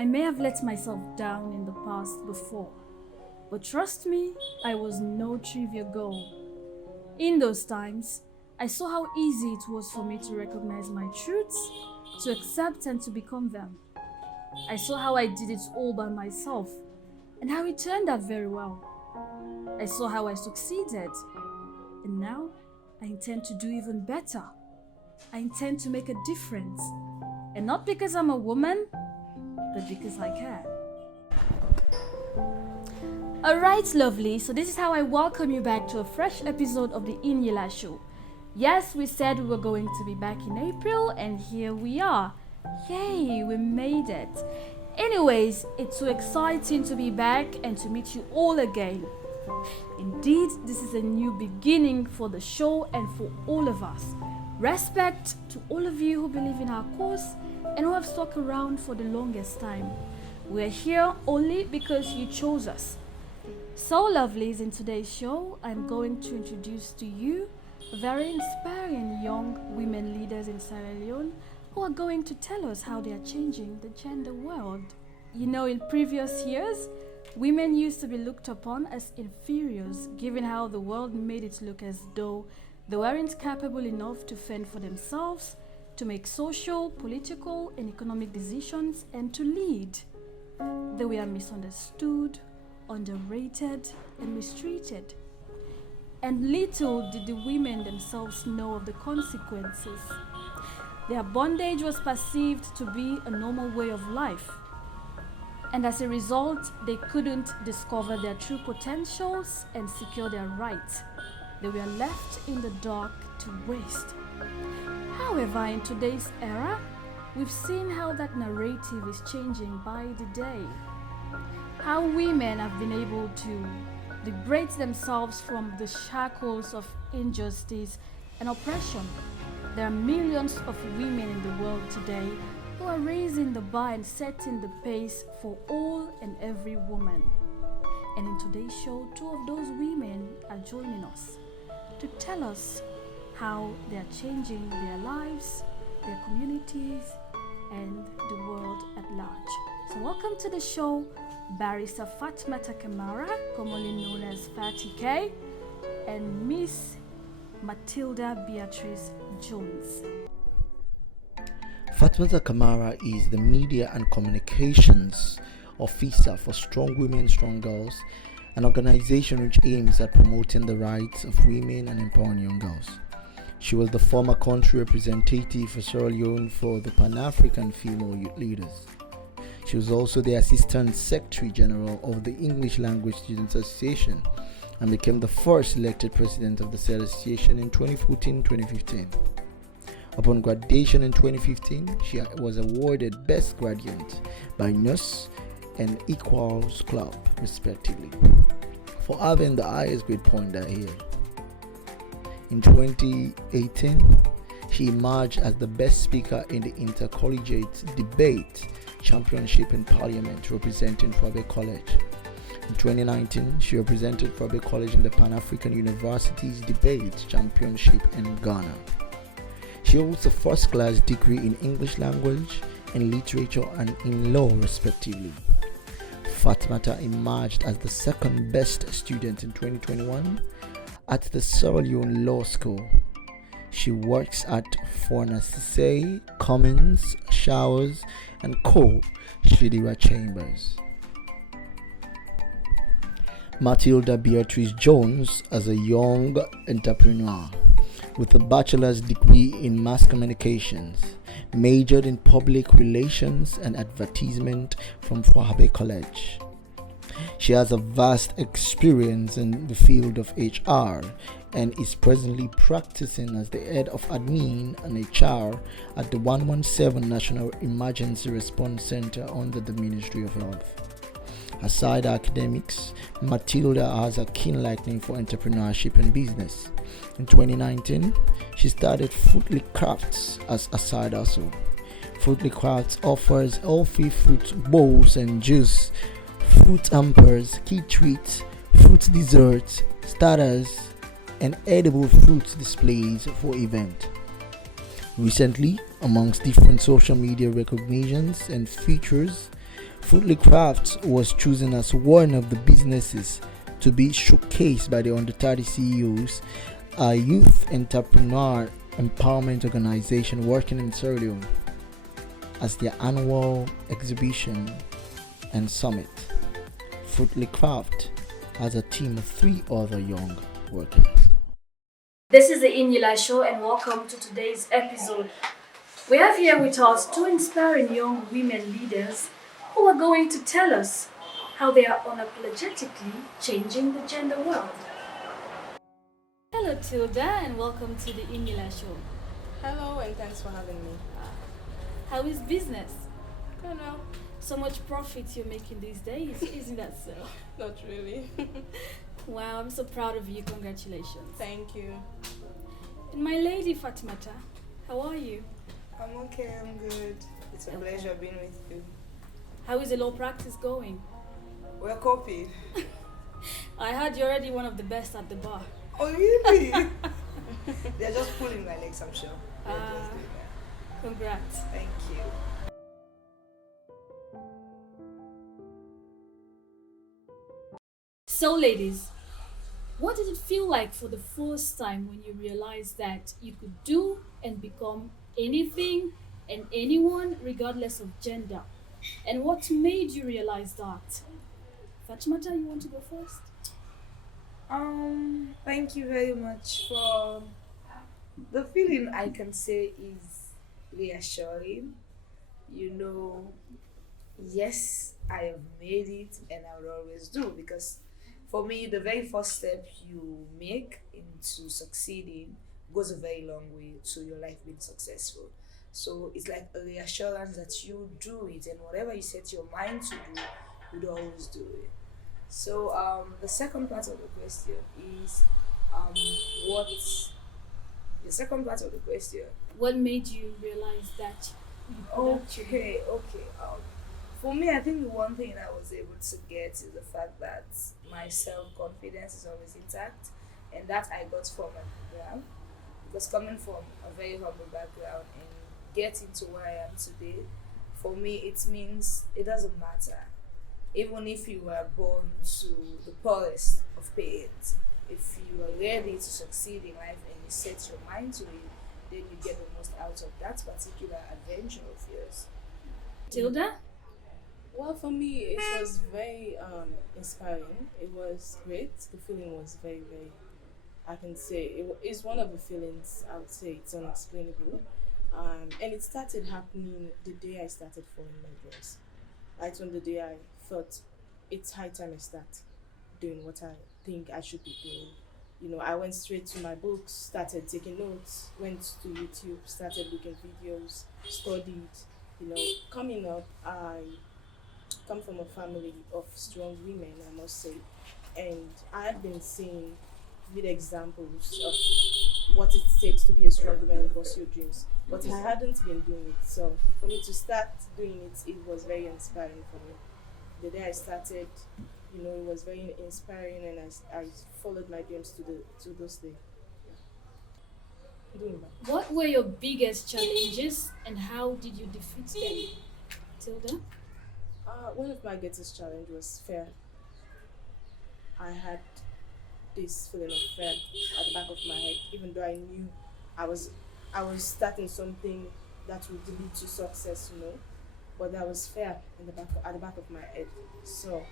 I may have let myself down in the past before, but trust me, I was no trivial girl. In those times, I saw how easy it was for me to recognize my truths, to accept and to become them. I saw how I did it all by myself and how it turned out very well. I saw how I succeeded, and now I intend to do even better. I intend to make a difference, and not because I'm a woman, but because I can. Alright, lovely, so this is how I welcome you back to a fresh episode of the Inyela Show. Yes, we said we were going to be back in April, and here we are. Yay, we made it. Anyways, it's so exciting to be back and to meet you all again. Indeed, this is a new beginning for the show and for all of us. Respect to all of you who believe in our cause and who have stuck around for the longest time. We're here only because you chose us. So, lovelies, in today's show, I'm going to introduce to you very inspiring young women leaders in Sierra Leone who are going to tell us how they are changing the gender world. You know, in previous years, women used to be looked upon as inferiors, given how the world made it look as though they weren't capable enough to fend for themselves, to make social, political, and economic decisions, and to lead. They were misunderstood, underrated, and mistreated. And little did the women themselves know of the consequences. Their bondage was perceived to be a normal way of life. And as a result, they couldn't discover their true potentials and secure their rights. They were left in the dark to waste. However, in today's era, we've seen how that narrative is changing by the day. How women have been able to liberate themselves from the shackles of injustice and oppression. There are millions of women in the world today who are raising the bar and setting the pace for all and every woman. And in today's show, two of those women are joining us to tell us how they are changing their lives, their communities, and the world at large. So welcome to the show, Barrister Fatmata Kamara, commonly known as Fatty K, and Miss Matilda Beatrice Jones. Fatmata Kamara is the Media and Communications Officer for Strong Women, Strong Girls, an organization which aims at promoting the rights of women and empowering young girls. She was the former country representative for Sierra Leone for the Pan-African Female Youth Leaders. She was also the Assistant Secretary General of the English Language Students Association and became the first elected president of the said association in 2014-2015. Upon graduation in 2015, she was awarded Best Graduate by Nurse and Equals Club, respectively, for having the highest grade point that year. In 2018, she emerged as the best speaker in the Intercollegiate Debate Championship in Parliament, representing Frobe College. In 2019, she represented Frobe College in the Pan-African Universities Debate Championship in Ghana. She holds a first-class degree in English language, in literature, and in law, respectively. Fatmata emerged as the second best student in 2021 at the Sierra Leone Law School. She works at Fornacisae, Cummins, Showers, and Co. Shidira Chambers. Matilda Beatrice Jones as a young entrepreneur with a bachelor's degree in mass communications, majored in public relations and advertisement from Frobe College. She has a vast experience in the field of HR and is presently practicing as the head of admin and HR at the 117 National Emergency Response Center under the Ministry of Health. Aside academics, Matilda has a keen liking for entrepreneurship and business. In 2019, she started Fruitly Crafts as a side hustle. Fruitly Crafts offers healthy fruit bowls and juice, fruit hampers, key treats, fruit desserts, starters, and edible fruit displays for events. Recently, amongst different social media recognitions and features, Fruitly Crafts was chosen as one of the businesses to be showcased by the Under 30 CEOs, a youth entrepreneur empowerment organization working in Sierra Leone, as their annual exhibition and summit. Fruitly Craft has a team of 3 other young workers. This is the Inula Show, and welcome to today's episode. We have here with us 2 inspiring young women leaders who are going to tell us how they are unapologetically changing the gender world. Hello, Tilda, and welcome to the Inula Show. Hello, and thanks for having me. How is business? I know, So much profit you're making these days, isn't that so? not really. Wow, I'm so proud of you. Congratulations. Thank you. And my lady Fatimata, how are you? I'm okay, I'm good. It's a Okay. pleasure being with you. How is the law practice going? We're copied. I heard you're already one of the best at the bar. Oh, really? They're just pulling my legs, I'm sure. They're Ah. just doing that. Congrats. Thank you. So, ladies, what did it feel like for the first time when you realized that you could do and become anything and anyone regardless of gender? And what made you realize that? Fatimata, you want to go first? Thank you very much for the feeling. I can say is reassuring. You know, yes, I have made it and I will always do, because for me, the very first step you make into succeeding goes a very long way to your life being successful. So it's like a reassurance that you do it, and whatever you set your mind to do, you'd always do it. So the second part of the question is what the second part of the question. What made you realize that you could actually? Okay. For me, I think the one thing I was able to get is the fact that my self confidence is always intact, and that I got from my background. Because coming from a very humble background and getting to where I am today, for me, it means it doesn't matter. Even if you were born to the poorest of parents, if you are ready to succeed in life and you set your mind to it, then you get the most out of that particular adventure of yours. Tilda? Well, for me, it was very inspiring. It was great. The feeling was very, very, I can say, it's one of the feelings I would say it's unexplainable. And it started happening the day I started following my dreams. Right on the day I thought it's high time I start doing what I think I should be doing. You know, I went straight to my books, started taking notes, went to YouTube, started looking videos, studied. You know, coming up, I come from a family of strong women, I must say, and I had been seeing vivid examples of what it takes to be a strong woman and pursue your dreams, but I hadn't been doing it. So for me to start doing it, it was very inspiring for me. The day I started, you know, it was very inspiring, and I followed my dreams to this day. Doing that. What were your biggest challenges and how did you defeat them? Tilda? One of my greatest challenge was fear. I had this feeling of fear at the back of my head, even though I knew I was starting something that would lead to success, you know. But there was fear in the back at the back of my head. So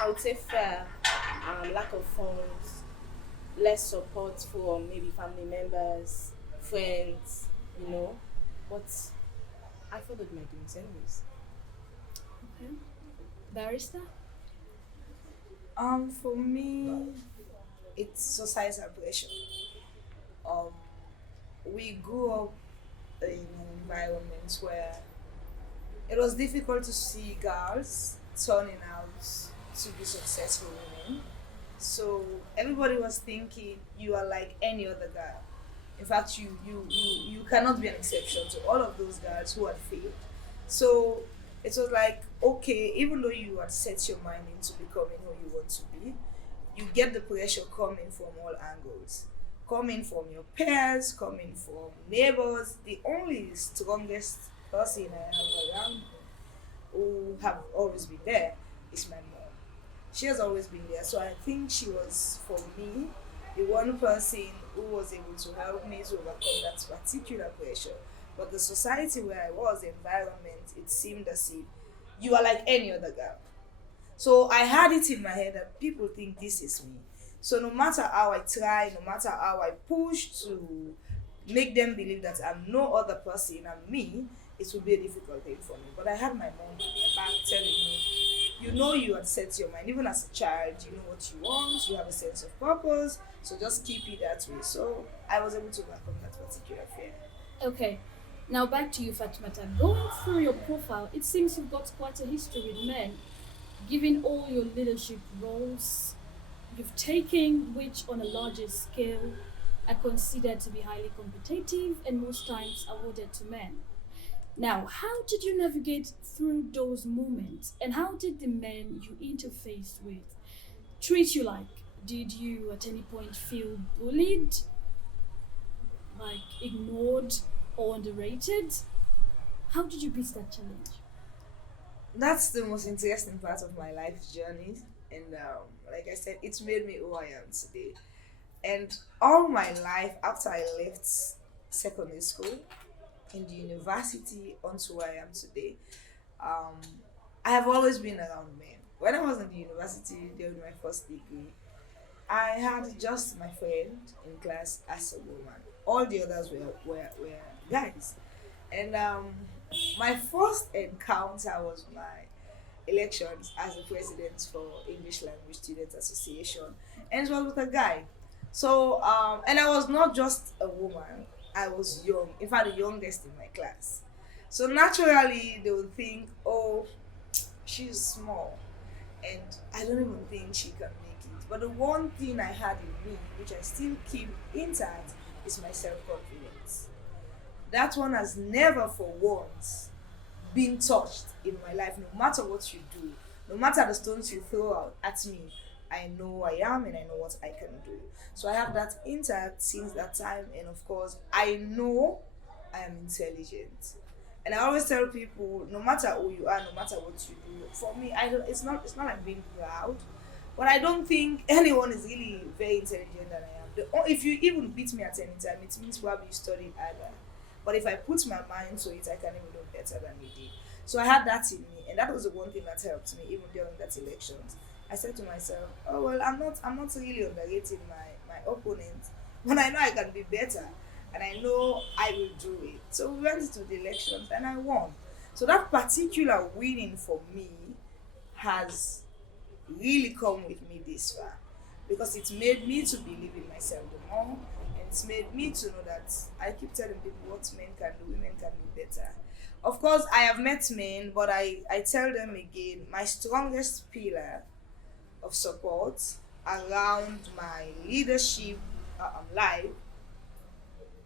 I would say fear, lack of funds, less support from maybe family members, friends, you know. But I followed my dreams anyways. Okay. Barrister? For me, it's societal pressure. Um, we grew up in an environment where it was difficult to see girls turning out to be successful women. So everybody was thinking you are like any other girl. In fact, you cannot be an exception to all of those girls who had failed. So it was like, okay, even though you had set your mind into becoming who you want to be, you get the pressure coming from all angles. Coming from your peers, coming from neighbors. The only strongest person I have around who have always been there is my mom. She has always been there. So I think she was, for me, the one person who was able to help me to overcome that particular pressure. But the society where I was, the environment, it seemed as if you are like any other girl. So I had it in my head that people think this is me. So no matter how I try, no matter how I push to make them believe that I'm no other person, I'm me, it will be a difficult thing for me. But I had my mom at my back telling me, you know, you had set your mind, even as a child, you know what you want, you have a sense of purpose, so just keep it that way. So I was able to overcome that particular fear. Okay. Now back to you, Fatimata. Going through your profile, it seems you've got quite a history with men. Given all your leadership roles you've taken, which on a larger scale are considered to be highly competitive and most times awarded to men. Now, how did you navigate through those moments and how did the men you interfaced with treat you like? Did you at any point feel bullied, like ignored or underrated? How did you beat that challenge? That's the most interesting part of my life journey. And like I said, it's made me who I am today. And all my life after I left secondary school, in the university, onto where I am today, um, I have always been around men. When I was in the university during my first degree, I had just my friend in class as a woman. All the others were guys. And my first encounter was my elections as the president for English Language Students Association, and it was with a guy. So, and I was not just a woman, I was young, in fact, the youngest in my class. So, naturally, they would think, oh, she's small, and I don't even think she can make it. But the one thing I had in me, which I still keep intact, is my self confidence. That one has never for once been touched in my life, no matter what you do, no matter the stones you throw out at me. I know who I am and I know what I can do. So I have that intact since that time, and of course, I know I am intelligent. And I always tell people, no matter who you are, no matter what you do, for me, I don't. It's not like being proud, but I don't think anyone is really very intelligent than I am. If you even beat me at any time, it means probably you studied harder. But if I put my mind to it, I can even do better than you did. So I had that in me, and that was the one thing that helped me even during that elections. I said to myself, "Oh well, I'm not really underrating my opponent, but I know I can be better, and I know I will do it." So we went into the elections, and I won. So that particular winning for me has really come with me this far, because it made me to believe in myself the more, and it's made me to know that I keep telling people what men can do, women can do better. Of course, I have met men, but I tell them again, my strongest pillar of support around my leadership life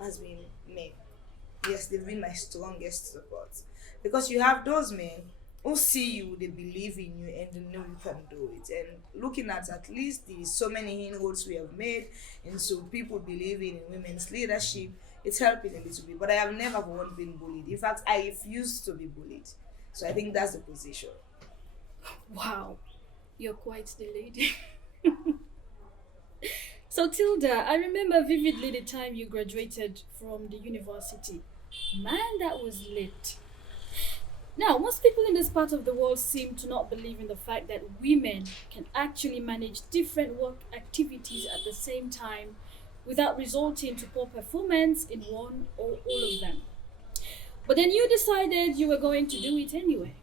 has been men. Yes, they've been my strongest support. Because you have those men who see you, they believe in you, and they know you can do it. And looking at least the so many inroads we have made into people believing in women's leadership, it's helping a little bit. But I have never once been bullied. In fact, I refuse to be bullied. So I think that's the position. Wow, you're quite the lady. So, Tilda, I remember vividly the time you graduated from the university. Man, that was lit. Now, most people in this part of the world seem to not believe in the fact that women can actually manage different work activities at the same time without resulting to poor performance in one or all of them. But then you decided you were going to do it anyway,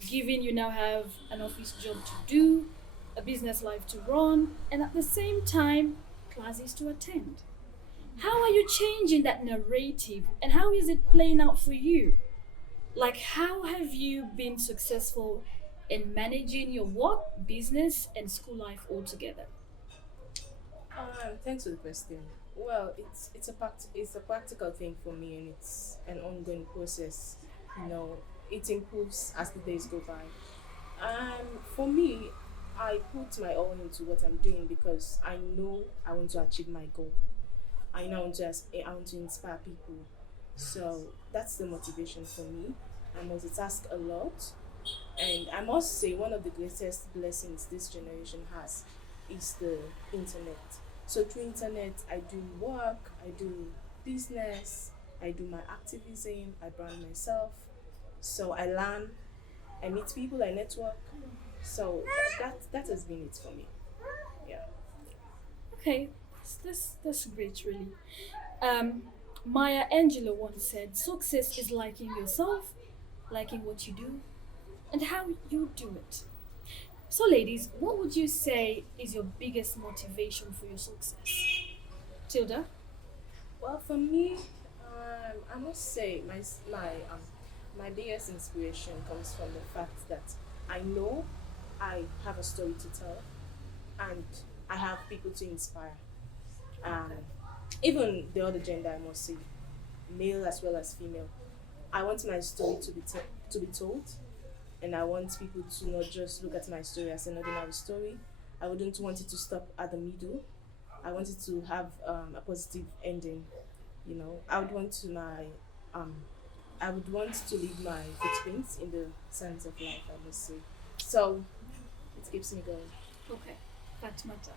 given you now have an office job to do, a business life to run, and at the same time, classes to attend. How are you changing that narrative and how is it playing out for you? Like, how have you been successful in managing your work, business, and school life all together? Thanks for the question. Well, it's a practical thing for me, and it's an ongoing process. You know, it improves as the days go by. For me, I put my all into what I'm doing because I know I want to achieve my goal. I know I want to inspire people. So that's the motivation for me. I multitask a lot, And I must say, one of the greatest blessings this generation has is the internet. So through internet, I do work, I do business, I do my activism, I brand myself. So I learn, I meet people, I network. So that has been it for me. Yeah. Okay, that's great, really. Um, Maya Angelou once said, "Success is liking yourself, liking what you do, and how you do it." So, ladies, what would you say is your biggest motivation for your success? Tilda? Well, for me, I must say my biggest inspiration comes from the fact that I know I have a story to tell, and I have people to inspire. Um, Even the other gender, I must say, male as well as female. I want my story to be told, and I want people to not just look at my story as an ordinary story. I wouldn't want it to stop at the middle. I want it to have a positive ending. You know, um, I would want to leave my footprints in the sands of life. I must say, so it keeps me going. Okay, Fatimata.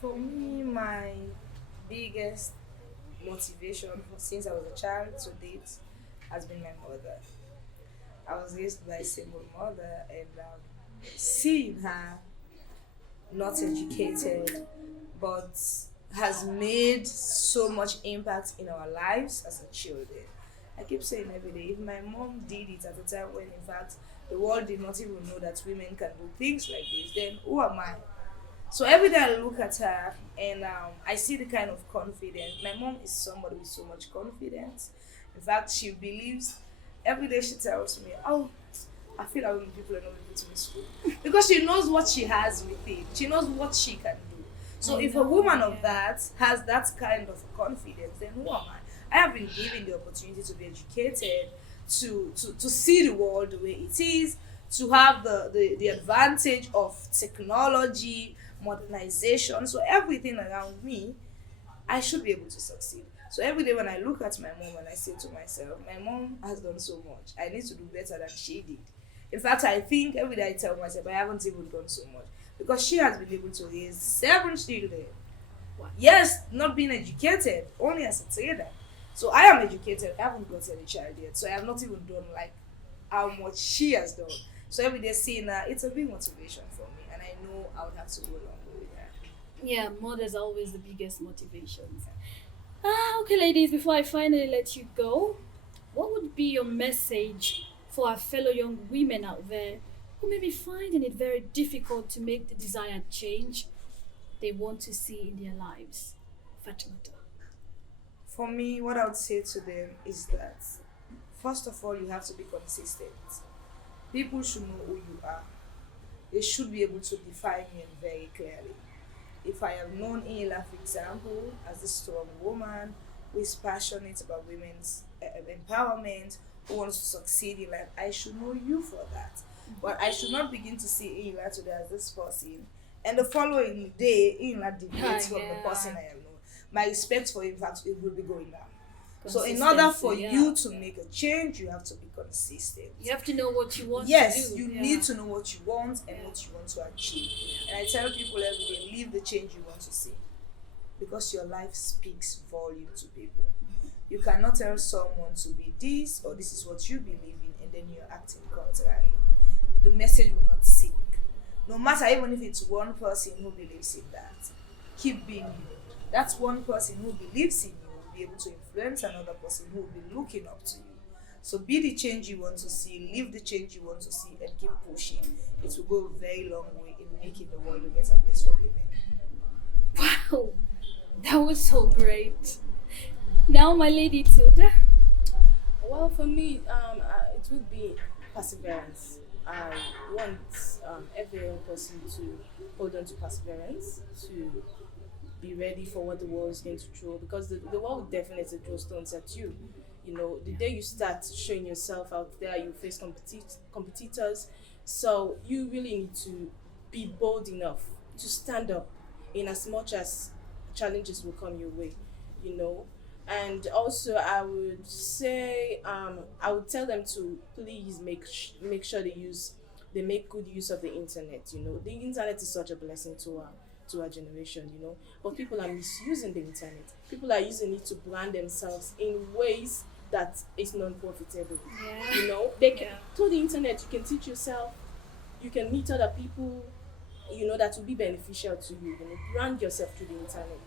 For me, my biggest motivation since I was a child to date has been my mother. I was raised by a single mother, and seeing her not educated, but has made so much impact in our lives as a children. I keep saying every day, if my mom did it at a time when, in fact, the world did not even know that women can do things like this, then who am I? So every day I look at her and I see the kind of confidence. My mom is somebody with so much confidence. In fact, she believes every day she tells me, "Oh, I feel like when people are not able to me school," because she knows what she has within. She knows what she can do. So I if a know, woman of yeah. that has that kind of confidence, then who am I? I have been given the opportunity to be educated, to see the world the way it is, to have the advantage of technology, modernization. So everything around me, I should be able to succeed. So every day when I look at my mom and I say to myself, my mom has done so much. I need to do better than she did. In fact, I think every day I tell myself I haven't even done so much because she has been able to raise 7 children. Wow. Yes, not being educated, only as a trader. So I am educated. I haven't got any child yet. So I have not even done like how much she has done. So every day seeing her, it's a big motivation for me, and I know I would have to go along with her. Yeah, mother's always the biggest motivations. Okay, ladies, before I finally let you go, what would be your message for our fellow young women out there who may be finding it very difficult to make the desired change they want to see in their lives? Fatimata. For me, what I would say to them is that first of all, you have to be consistent. People should know who you are. They should be able to define you very clearly. If I have known Ila, for example, as a strong woman who is passionate about women's empowerment, who wants to succeed in life, I should know you for that. But I should not begin to see Ila today as this person, and the following day, Ila deviates from the person I am known. My respect for him, in fact, it will be going down. So in order for Consistency, you yeah. to make a change, you have to be consistent. You have to know what you want Yes, to do. you Yeah. need to know what you want and Yeah. what you want to achieve. And I tell people every day, live the change you want to see. Because your life speaks volume to people. You cannot tell someone to be this or this is what you believe in and then you're acting contrary. The message will not sink. No matter even if it's one person who believes in that, keep being you. That's one person who believes in you will be able to influence another person who will be looking up to you. So be the change you want to see, live the change you want to see, and keep pushing. It will go a very long way in making the world a better place for women. Wow, that was so great. Now, my lady Tilda. Well, for me, it would be perseverance. I want every young person to hold on to perseverance, to be ready for what the world is going to throw, because the world will definitely throw stones at you. You know, the day you start showing yourself out there, you face competitors. So you really need to be bold enough to stand up in as much as challenges will come your way, you know. And also, I would say, I would tell them to please make sure they make good use of the internet. You know, the internet is such a blessing to our generation. You know, but people are misusing the internet. People are using it to brand themselves in ways that is non-profitable. Yeah. You know, through the internet you can teach yourself, you can meet other people. You know, that will be beneficial to you. You know, brand yourself through the internet.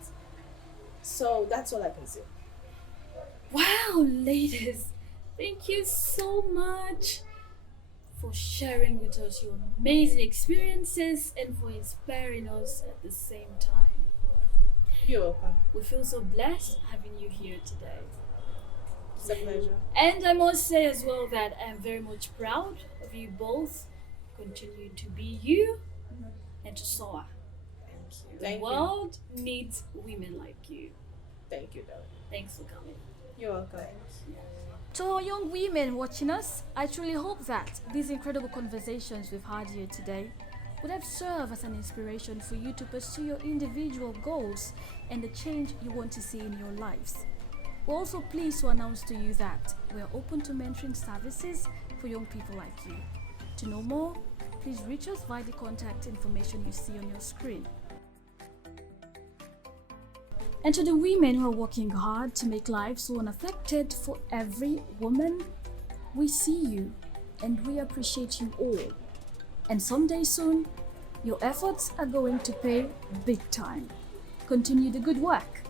So that's all I can say. Wow, ladies, thank you so much for sharing with us your amazing experiences and for inspiring us at the same time. You're welcome. We feel so blessed having you here today. It's a pleasure. And I must say as well that I'm very much proud of you both. Continue to be you and to soar. Thank you. The Thank you. world needs women like you. Thank you, darling. Thanks for coming. You're welcome. To our young women watching us, I truly hope that these incredible conversations we've had here today would have served as an inspiration for you to pursue your individual goals and the change you want to see in your lives. We're also pleased to announce to you that we're open to mentoring services for young people like you. To know more, please reach us via the contact information you see on your screen. And to the women who are working hard to make life so unaffected for every woman, we see you and we appreciate you all. And someday soon, your efforts are going to pay big time. Continue the good work.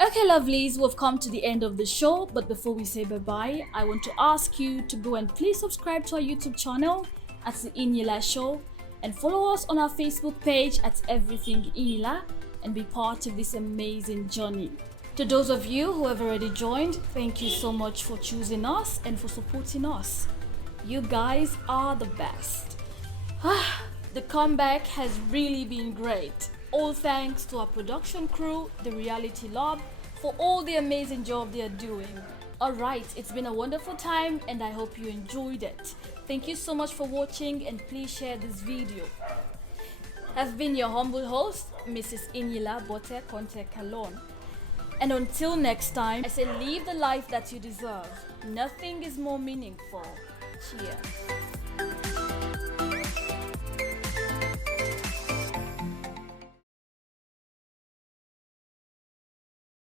Okay, lovelies, we've come to the end of the show, but before we say bye-bye, I want to ask you to go and please subscribe to our YouTube channel at The Inyila Show and follow us on our Facebook page at Everything Inyila and be part of this amazing journey. To those of you who have already joined, thank you so much for choosing us and for supporting us. You guys are the best. The comeback has really been great. All thanks to our production crew, the Reality Lab, for all the amazing job they are doing. Alright, it's been a wonderful time and I hope you enjoyed it. Thank you so much for watching and please share this video. I've been your humble host, Mrs. Inyila Bote Conte Kalon. And until next time, I say live the life that you deserve. Nothing is more meaningful. Cheers.